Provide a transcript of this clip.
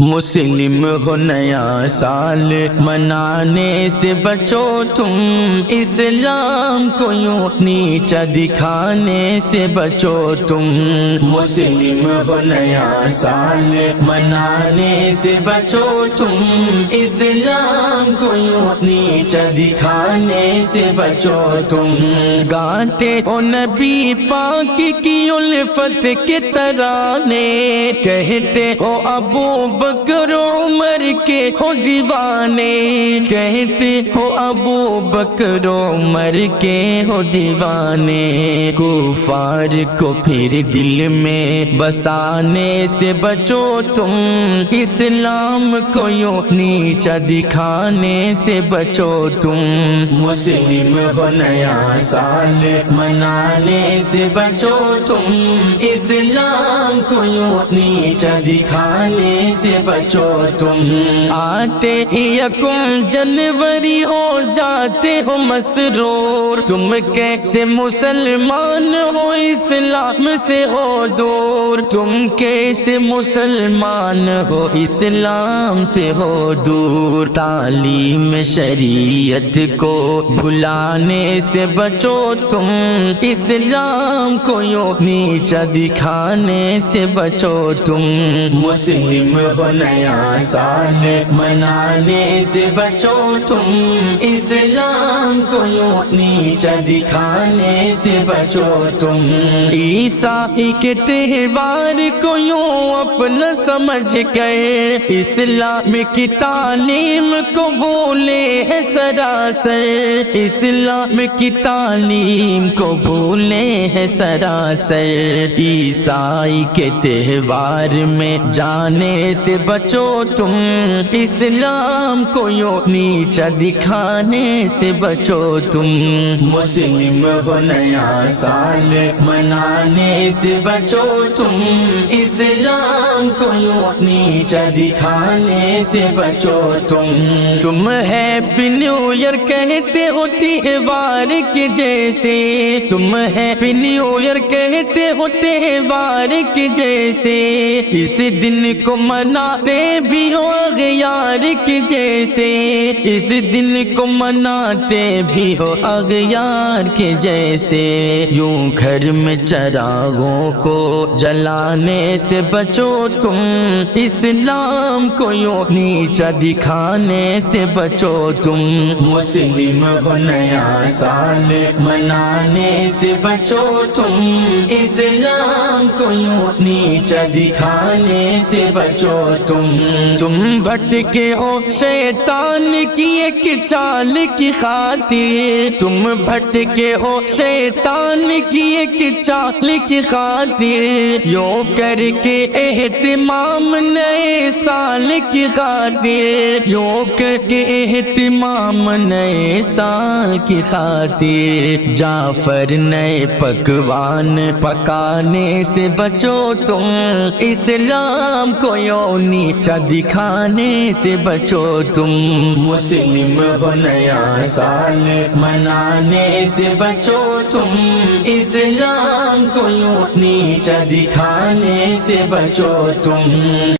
مسلم ہو نیا سال منانے سے بچو تم، اسلام کو یوں نیچا دکھانے سے بچو تم۔ مسلم ہو نیا سال منانے سے بچو تم، اسلام کو یوں نیچا دکھانے سے بچو تم۔ گاتے ہو نبی پاک کی الفت کے ترانے، کہتے ہو ابو بکر عمر کے ہو دیوانے، کہتے ہو ابو بکر عمر کے ہو دیوانے۔ کفار کو پھر دل میں بسانے سے بچو تم، اسلام کو یوں نیچا دکھانے سے بچو تم۔ مسلم ہو نیا سال منانے سے بچو تم، اسلام کو یوں نیچا دکھانے سے بچو تم۔ آتے یکم جنوری ہو جاتے ہو مسرور، تم کیسے مسلمان ہو اسلام سے ہو دور، تم کیسے مسلمان ہو اسلام سے ہو دور۔ تعلیم شریعت کو بھلانے سے بچو تم، اسلام کو یوں نیچا دکھانے سے بچو تم۔ مسلم ہو نیا سال منانے سے بچو تم، اسلام کو یوں نیچا دکھانے سے بچو تم۔ عیسائی کے تہوار کو یوں اپنا سمجھ کر، اسلام کی تعلیم کو بھولے ہے سراسر، اسلام کی تعلیم کو بھولے ہے سراسر۔ عیسائی کے تہوار میں جانے سے بچو تم، اسلام کو یوں نیچا دکھانے سے بچو تم۔ مسلم ہو نیا سال منانے سے بچو تم، اسلام کو یوں نیچا دکھانے سے بچو تم۔ تم ہیپی نیو ایئر کہتے ہو تہوار کے جیسے، تم ہیپی نیو ایئر کہتے ہو تہوار کے جیسے، اس دن کو مناتے بھی ہو اغیار کے جیسے، اس دن کو مناتے بھی ہو اغیار کے جیسے۔ یوں گھر میں چراغوں کو جلانے سے بچو تم، اسلام کو یوں نیچا دکھانے سے بچو تم۔ مسلم ہو نیا سال منانے سے بچو تم، اسلام کو یوں نیچا دکھانے سے بچو تم۔ تم بھٹکے ہو شیطان کی ایک چال کی خاطر، تم بھٹکے ہو شیطان کی ایک چال کی خاطر، یوں کر کے اہتمام نئے سال کی خاطر، یوں کر کے اہتمام نئے سال کی خاطر۔ جعفر نئے پکوان پکانے سے بچو تم، اسلام کو یوں نیچا دکھانے سے بچو تم۔ مسلم ہو نیا سال منانے سے بچو تم، اسلام کو یوں نیچا دکھانے سے بچو تم۔